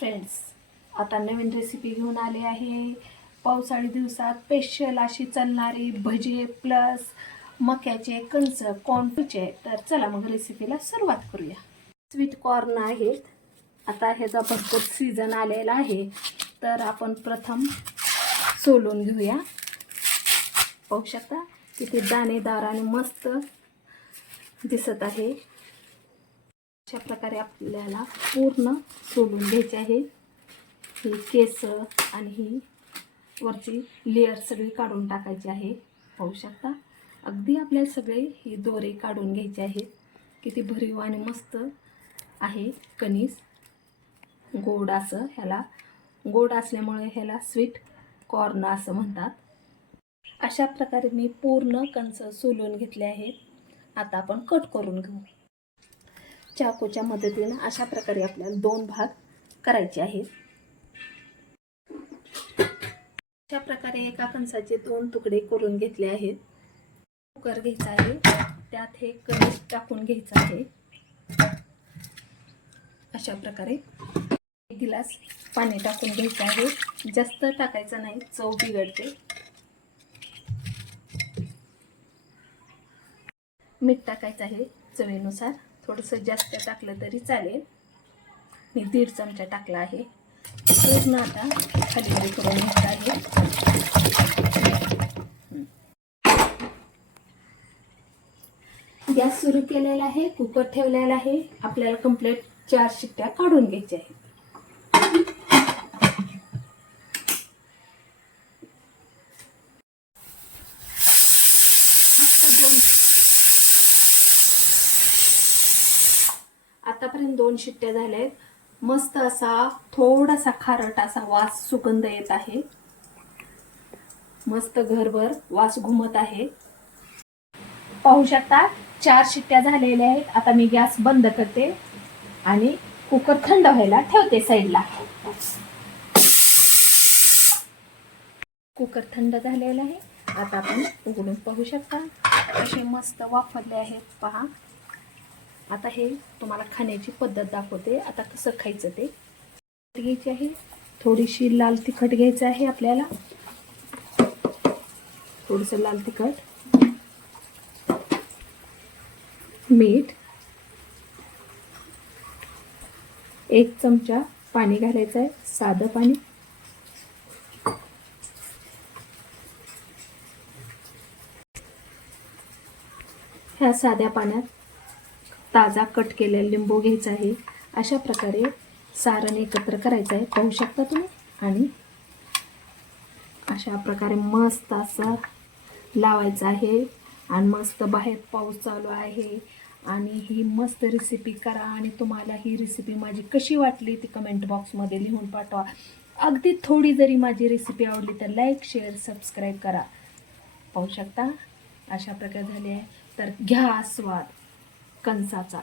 Friends आता नवीन recipe घेऊन आले आहे. पावसाळी दिवसात स्पेशल अशी चालणारी भजे प्लस मक्याचे कंच कॉर्नचे तर चला मग रेसिपीला सुरुवात करूया. स्वीट कॉर्न आहेत आता ह्याचा भरपूर सीझन आलेला आहे. तर आपण प्रथम सोलून घेऊया. पाहू शकता किती दाणेदार आणि मस्त दिसत आहे. अशा प्रकारे आपल्याला पूर्ण सोलून घ्यायचे आहे. ही केस आणि ही वरची लेअर सगळी काढून टाकायची आहे. पाहू शकता? अगदी आपल्या सगळे ही दोरे काढून घ्यायचे आहेत. किती भरीव आणि मस्त आहे कणीस. गोड असं ह्याला. गोड असल्यामुळे ह्याला स्वीट कॉर्न असं म्हणतात. अशा प्रकारे मी पूर्ण कणसं सोलून घेतले आहेत. आता आपण कट करून घेऊ. चाकूच्या मदतीनं अशा प्रकारे आपल्याला दोन भाग करायचे आहेत. अशा प्रकारे एका कणसाचे दोन तुकडे करून घेतले आहेत. कुकर घ्यायचा आहे. त्यात हे कणस टाकून घ्यायचं आहे. अशा प्रकारे एक गिलास पाणी टाकून घ्यायचं आहे. जास्त टाकायचं नाही चव बिघडते. मीठ टाकायचं आहे चवीनुसार. थोडंसं जास्त टाकलं तरी चालेल. मी दीड चमचा टाकला आहे. पूर्ण आता खाली खाली करून घेत आहे. गॅस सुरू केलेला आहे कुकर ठेवलेला आहे. आपल्याला कंप्लीट चार शिट्ट्या काढून घ्यायच्या आहेत. दोन आतापर्यंत दोन शिट्ट्या झाल्या आहेत. मस्त असा थोडासा खारट असा वास सुगंध येत आहे. मस्त घरभर वास घुमत आहे. पाहू शकता चार शिट्ट्या झालेल्या आहेत. आता मी गॅस बंद करते आणि कुकर थंड व्हायला ठेवते साईडला. कुकर थंड झालेला आहे. आता आपण उघडून पाहू शकता. असे मस्त वाफरले आहेत. पहा. आता हे तुम्हाला खाण्याची पद्धत दाखवते. आता कसं खायचं ते. घ्यायची आहे. थोडीशी लाल तिखट घ्यायचं आहे आपल्याला. थोडंसं लाल तिखट. मीठ. एक चमचा पाणी घालायचं आहे. साधं पाणी. ह्या साध्या पाण्यात ताजा कट केलेला लिंबू घ्यायचा आहे. अशा प्रकारे सारण एकत्र करायचं आहे. पाहू शकता तुम्ही? आणि अशा प्रकारे मस्त असं लावायचं आहे. आणि मस्त बाहेर पाऊस चालू आहे. आणि ही मस्त रेसिपी करा. आणि तुम्हाला ही रेसिपी माझी कशी वाटली ती कमेंट बॉक्समध्ये लिहून पाठवा. अगदी थोडी जरी माझी रेसिपी आवडली तर लाईक शेअर सबस्क्राईब करा. पाहू शकता? अशा प्रकारे झाले आहे. तर घ्या आस्वाद कंसाचा